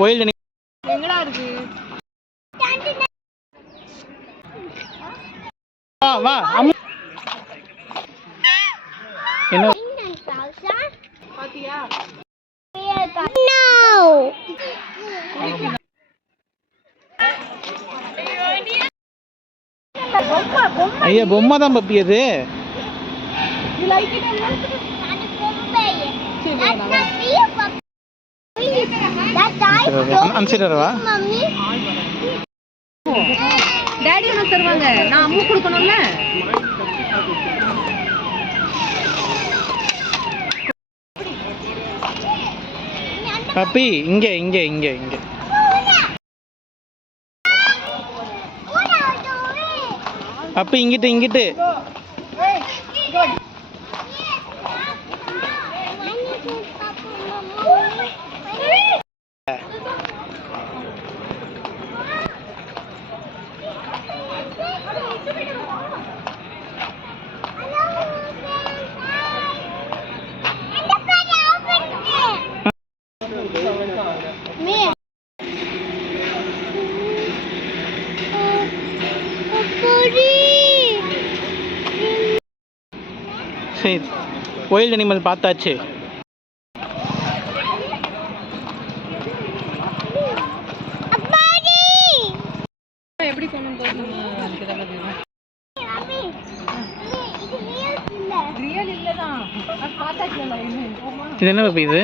கோயில் எங்கடா இருக்கு? வா வா என்ன பாத்தியா? ஐயா பொம்மை தான் பப்பி அது. அனுப்பிச்சிடுறவா? டாடி என்ன தருவாங்க? நான் அம்மு கொடுக்கணும்ல. பப்பி இங்க இங்க இங்க இங்க. பப்பி இங்கிட்டு இங்கிட்டு. சரி ஒயில்ட் அனிமல் பார்த்தாச்சு. எப்படி கொண்டு இது என்ன பப்பி இது?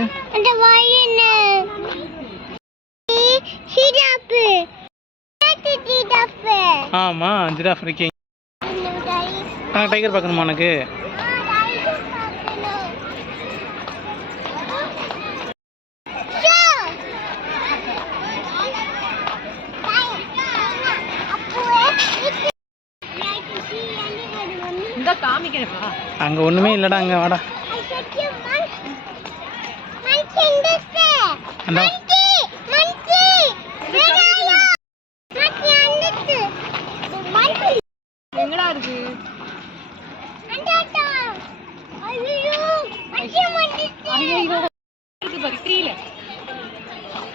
ஆமா ஜிராஃப் இருக்கீங்க. டைகர் பார்க்கணுமா உனக்கு? அங்க ஒண்ணுமே இல்லடா, அங்க வாடா. எங்கடா இருக்கு?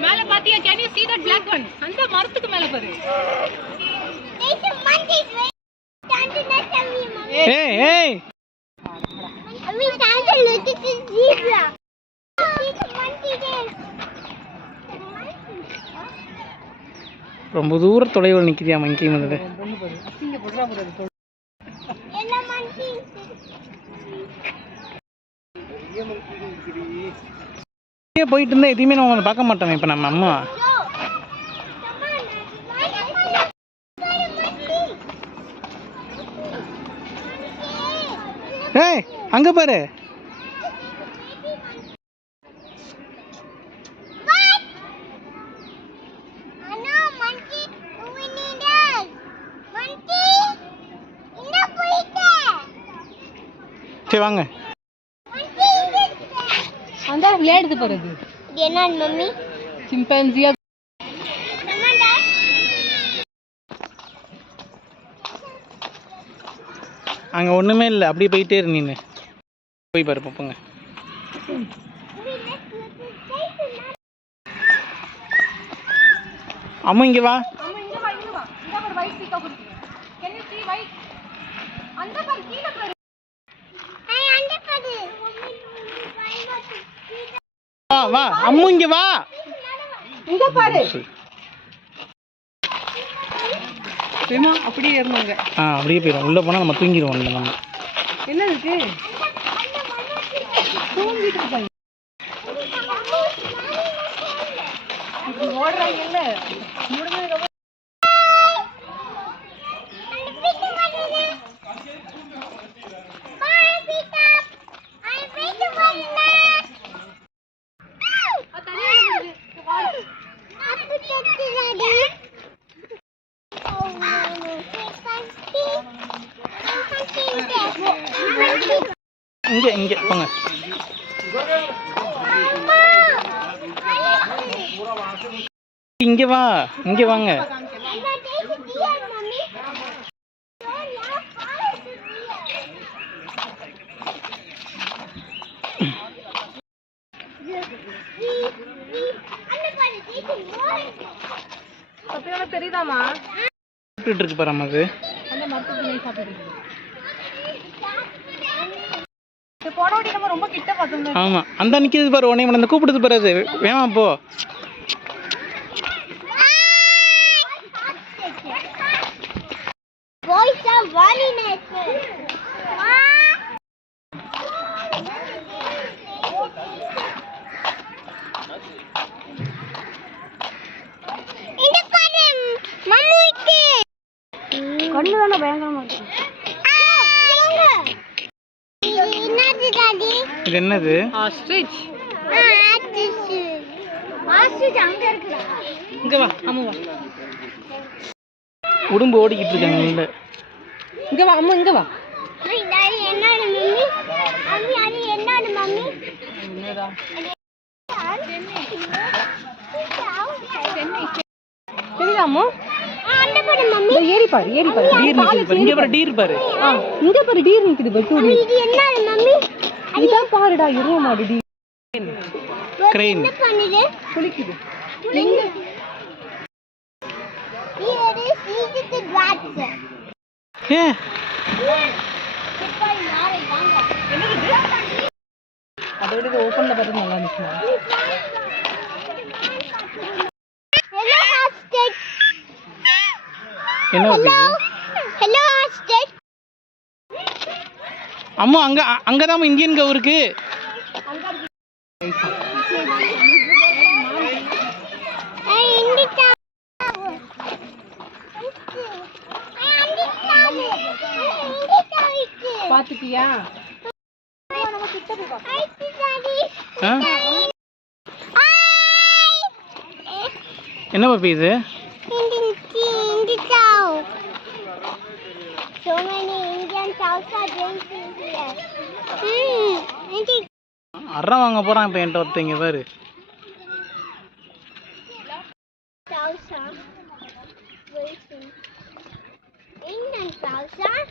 மேல பாத்தியா? Can you see that black one? அந்த மரத்துக்கு மேல பாரு. ஏய் ஏய் ரொம்ப தூர தொலைவில் நிற்கிறியா மங்கி முதல்ல? போயிட்டு இருந்தா எதையுமே நம்ம பார்க்க மாட்டோம். இப்போ நம்ம அம்மா ஏய் அங்க பாரு. சரி வாங்க. அந்த விளையாடுது போறது என்ன மம்மி? சிம்பன்சியா. அங்கே ஒன்றுமே இல்லை, அப்படியே போயிட்டே இரு. நீ போய் பாரு பார்ப்போங்க. அம்மா இங்கே வா. வா வா அம்மு இங்கே வா. இங்க பாரு. அப்படியே இருந்தாங்க. அப்படியே போயிடும். உள்ளே போனால் நம்ம தூங்கிடுவோம். இல்லை நம்ம என்ன இருக்கு? தூங்கிட்டு இருக்காங்க. ஓடுறாங்கல்ல. இங்கே இங்கே போங்க. இங்கே வா, இங்கே வாங்க. சத்தியமா தெரியுதாமா? சாப்பிட்டுட்டு இருக்கு பாரு அம்மா அது. அந்த மரத்துக்கு மேல சாப்பிட்டுட்டு இருக்கு. இது போடோடி நம்ம ரொம்ப கிட்ட பார்த்தோம். ஆமா அந்த நிக்குது பாரு உன்னை அந்த கூப்பிடுது பாரு அது வேமா போ. Boys are running at me. இந்த பாரு மம்முக்கு கண்ணு தான பயங்கரமா இருக்கு. என்னது டாடி? இது என்னது? ஆஸ்ட்ரிச். ஆஸ்ட்ரிச். ஆஸ்ட்ரிச் அங்க இருக்குடா. இங்க வா அம்மா வா. உடும்பு ஓடிக்கிட்டு இருக்காங்க உள்ள. இங்க வா அம்மா இங்க வா. டாடி என்னது மம்மி? அம்மி அது என்னது மம்மி? என்னடா? தெரியுதா அம்மா? அந்த பாரு மம்மி. இந்த ஏறி பாரு ஏறி பாரு. டீர் நிக்குது பாரு இங்க பாரு டீர் பாரு. இங்க பாரு டீர் நிக்குது பாரு டூடி. இது என்னது மம்மி? இதான் பாருடா எருவ மாடு டீர். கிரெயின். என்ன பண்ணுது? குளிக்குது. Here is easy to watch. ஏ அதோட இது ஓபன்ல பாத்து நல்லா இருந்துச்சு. Hello hostage. என்ன வருது? Hello hostage. அம்மா அங்க அங்கதான் இந்தியன் கவு இருக்கு. பாத்துட்டியா? என்ன பாப்பி இது? So many Indian cows are drinking here. அரை வாங்க போறான் இப்ப என்கிட்ட ஒருத்தங்க பாரு. Cows are waiting. Indian cows are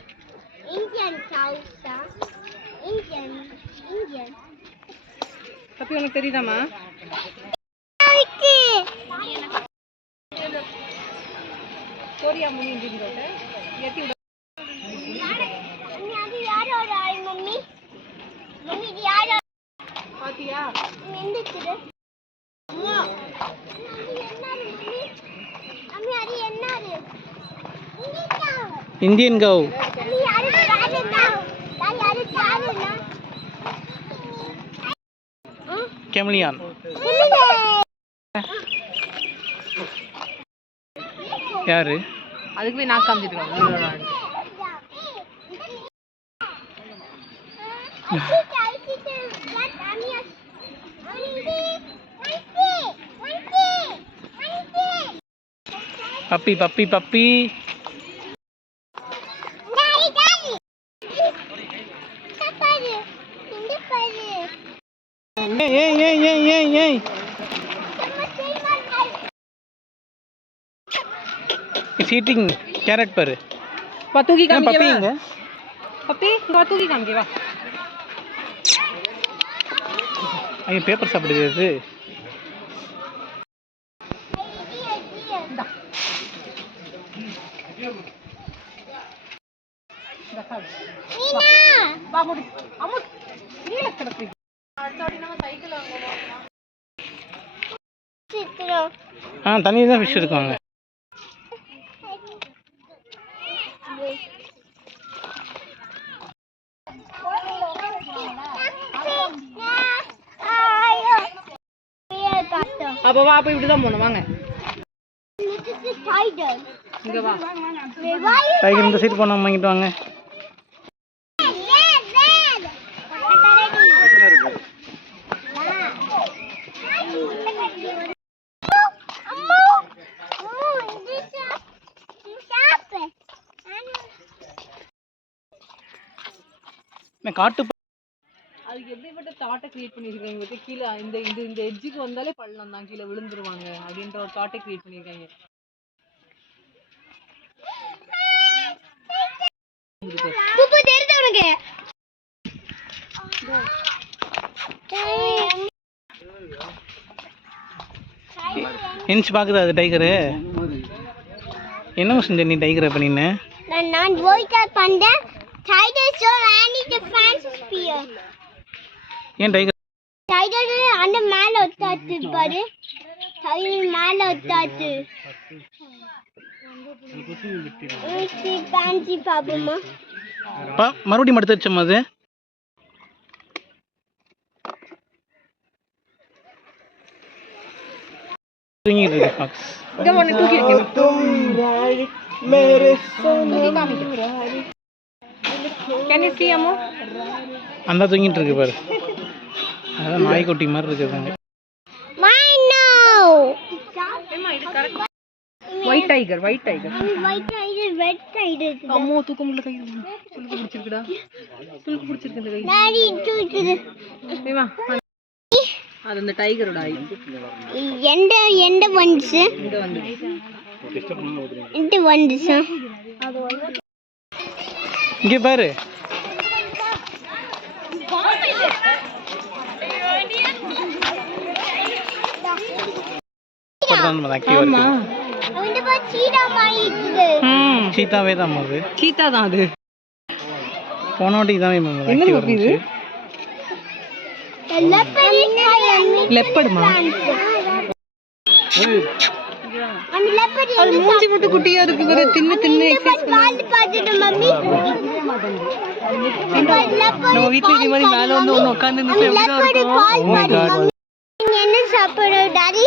Indian cows are Indian. பத்தி உனக்கு தெரியுதாமா? கோரியா முனி இந்தியன் ரோட் ஏத்தி விட. அது யாரோட ஆள் மம்மி? மம்மி இது யாரோ? பாத்தியா? எந்திரிச்சிடு. அம்மா அது என்னது மம்மி? அம்மி அது என்னது? இந்தியன் கவு. அம்மி அது காலுனா? அது காலுனா? கெமலியான். யாரு? அதுக்கு போய் நான் காமிச்சிருக்காங்க. Puppy puppy puppy. ஏய் ஏய் ஏய் ஏய் ஏய். It's eating carrot பாரு. பா தூக்கி காமிக்க பப்பி வா. எங்க? பப்பி இங்க வா தூக்கி காமிக்க வா. ஐயோ பேப்பர் சாப்பிடுது அது. இந்தா. இந்த சாப்பிடு. வா முடி. அம்மா கீழ கிடக்கு. அடுத்தாடி நம்ம சைக்கிள் வாங்குவோம். சித்ரம். தண்ணி தான் ஃபிஷ் இருக்காங்க. அப்ப வா அப்ப இப்படிதான் போணும் வாங்க. இங்க வா. டைகர் இந்த சைடு போனா வாங்கிட்டு வாங்க. காட்டு அதுக்கு எப்படிப்பட்ட தாட்டை கிரியேட் பண்ணிருக்காங்க கீழே இந்த இந்த இந்த எட்ஜுக்கு வந்தாலே பள்ளம் தான் கீழே விழுந்துருவாங்க அப்படின்ற ஒரு தாட்டை கிரியேட் பண்ணிருக்காங்க. எந்திச்சு பார்க்குதா அது டைகரு? என்ன செஞ்ச நீ டைகரை பண்ணின்னு? நான் போய்ட்டு பண்ணேன். டைகர் ஷோ ஆண்டி தி ஃப்ரான்சிஸ் பியர். ஏன் டைகர்? டைகர் அந்த மேல ஒட்டாச்சு பாரு. டைகர் மேல ஒட்டாச்சு. ஏசி பாஞ்சி பாபுமா. மறுபடியும் மடுத்துச்சம்மா அது. தூங்கிட்டு இருக்கு ஃபாக்ஸ். இங்க வந்து தூக்கி வைங்க. Can you see அம்மா? அந்த தூங்கிட்டு இருக்கு பாரு. அதான் நாய்க்குட்டி மாதிரி இருக்குதுங்க. மைனோ. ஏமா இது correct. White tiger, white tiger. White tiger, red tiger. அம்மா தூக்க முடியல கை. சுளுக்கு பிடிச்சிருக்குடா. சுளுக்கு பிடிச்சிருக்கு இந்த கை. டாடி தூக்குது. ஏமா அது அந்த டைகரோட ஐ. எந்த வந்துச்சு? இங்க வந்து. இந்த வந்துச்சு. இங்க பாரு. ஆமா. அந்த பா சீடா மாதிரி இருக்குது. சீதாவே தான் அது. சீதா தான் அது. போனோடி தான் மேம். என்ன பப்பி இது? லெப்பர்டுமா? அந்த லெப்பர்ட் அது மூஞ்சி மட்டும் குட்டியா இருக்கு பாரு. தின்னு தின்னு எக்ஸர்சைஸ் பால் பாத்துட்டு மம்மி. நம்ம வீட்ல இதே மாதிரி மேல வந்து ஒன்னு உட்கார்ந்து நின்னு எப்படிதான் இருக்கும். Oh my god. நீங்க என்ன சாப்பிடுற டாடி?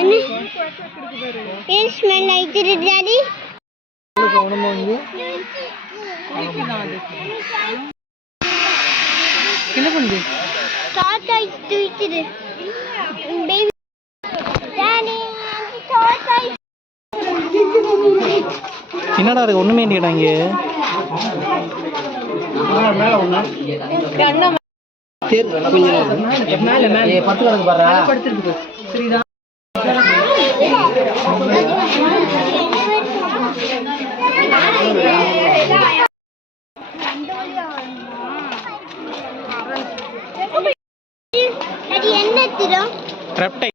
என்ன ஸ்மெல் ஆயிடுது டாடி? கவனமா வந்து என்ன பண்ணுது? டாட்டா தூக்கிது. Baby daddy tata. என்னடா இருக்கு? ஒண்ணுமே இல்லையடா இங்க. மேல ஒண்ணு. அண்ணா மேல மேல பத்து கிடக்கு பாரு. படுத்துருக்கு. சரிதா? டாடி என்ன திரம்? ரெப்டைல்.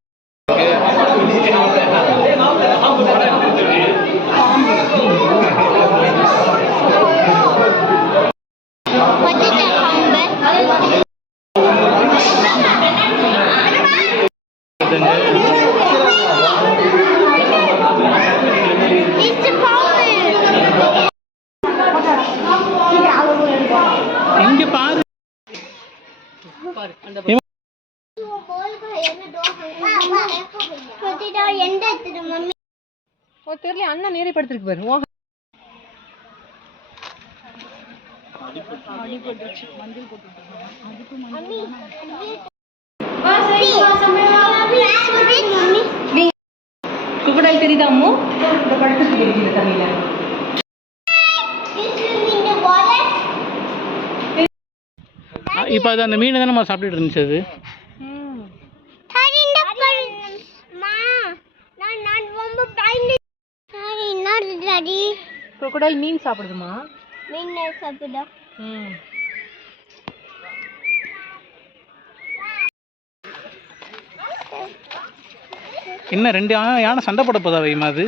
இங்க பாரு. தெரியல அண்ணா நேரே படுத்துருக்கு பாரு. குக்கடால் தெரியுதா அம்மு? இந்த படுத்துட்டு இருக்கு தண்ணியில. இப்போ அது அந்த மீன் தான் நம்ம சாப்பிட்டுட்டு இருந்துச்சு அது. குக்கடால் மீன் சாப்பிடுதுமா? மீன் சாப்பிடுதா? என்ன ரெண்டு யானை சண்டை போட போதா வைமா அது?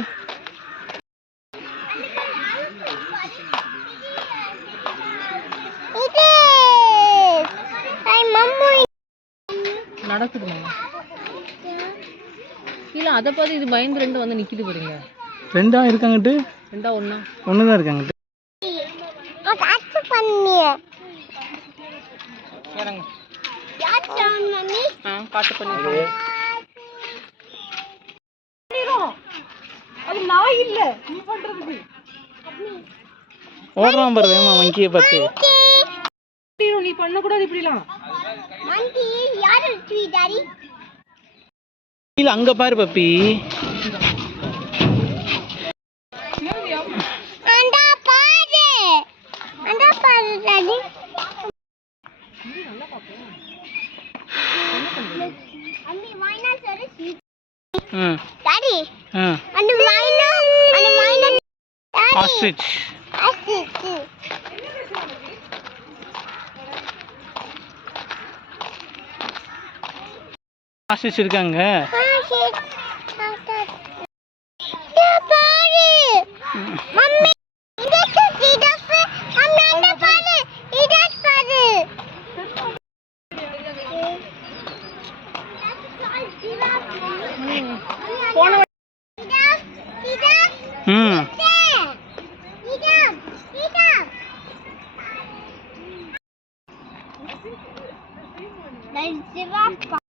நடக்குதுமா? இல்ல அத பார்த்து இது பயந்து ரெண்டு வந்து நிக்குது பாருங்க. ரெண்டா இருக்காங்கட்டு? ரெண்டா ஒண்ணா? ஒண்ணுதான் இருக்காங்கட்டு. காட்டு பண்ணிய. இறங்க. யார் சான் மம்மி? காட்டு பண்ணி. அது நாய் இல்ல நீ பண்றதுக்கு. ஓடுறான் பாரு வேமா மங்கியை பார்த்து. நீ பண்ண கூடாது இப்படிலாம். மங்கி யார் ட்ரீ டாடி? இல்ல அங்க பாரு பப்பி. அந்த பாரு டாடி. அம்மி மைனா சரி. டாடி. அந்த மைனா ஆஸ்ட்ரிச். ஆசிஸ் இருக்காங்க. Giraffe.